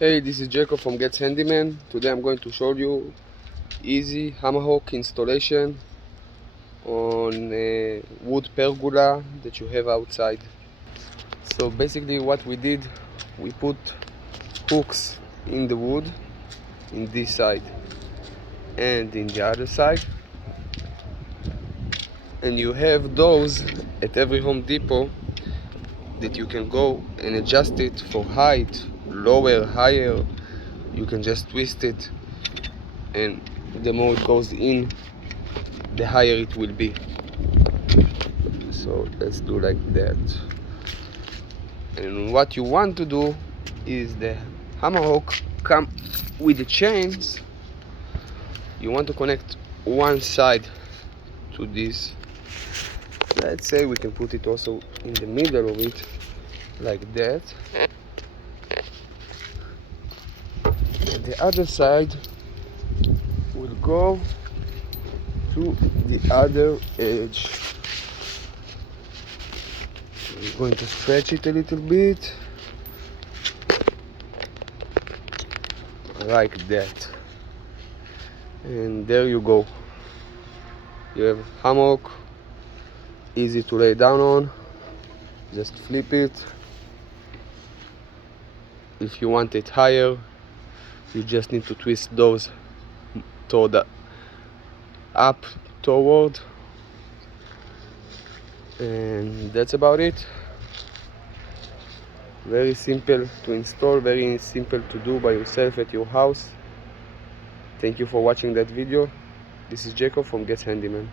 Hey, this is Jacob from Getz Handyman. Today I'm going to show you easy Hammock installation on a wood pergola that you have outside. So basically what we did, we put hooks in the wood in this side and in the other side, and you have those at every Home Depot that you can go and adjust it for height, lower, higher. You can just twist it, and the more it goes in, the higher it will be. So let's do like that. And what you want to do is the Hammock come with the chains. You want to connect one side to this. Let's say we can put it also in the middle of it like that, and the other side will go to the other edge. I'm going to stretch it a little bit like that, and there you go. You have hammock, easy to lay down on. Just flip it. If you want it higher, you just need to twist those toward the up toward, and that's about it. Very simple to install, very simple to do by yourself at your house. Thank you for watching that video. This is Jacob from Getz Handyman.